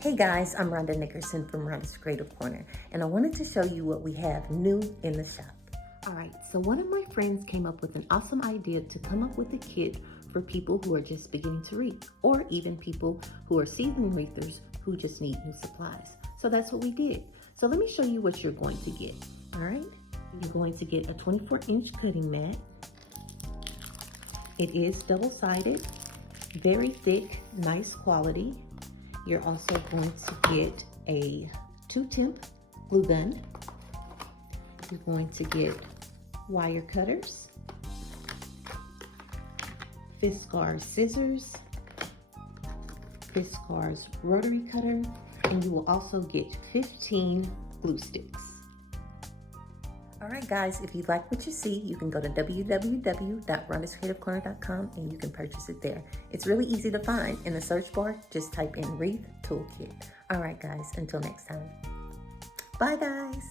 Hey guys, I'm Rhonda Nickerson from Rhonda's Creative Corner, and I wanted to show you what we have new in the shop. All right, so one of my friends came up with an awesome idea to come up with a kit for people who are just beginning to wreath, or even people who are seasoned wreathers who just need new supplies. So that's what we did. So let me show you what you're going to get. All right, you're going to get a 24-inch cutting mat. It is double-sided, very thick, nice quality. You're also going to get a 2-temp glue gun. You're going to get wire cutters, Fiskars scissors, Fiskars rotary cutter, and you will also get 15 glue sticks. All right guys, if you like what you see, you can go to www.rhondascreativecorner.com and you can purchase it there. It's really easy to find. In the search bar, just type in Wreath Toolkit. All right guys, until next time. Bye guys.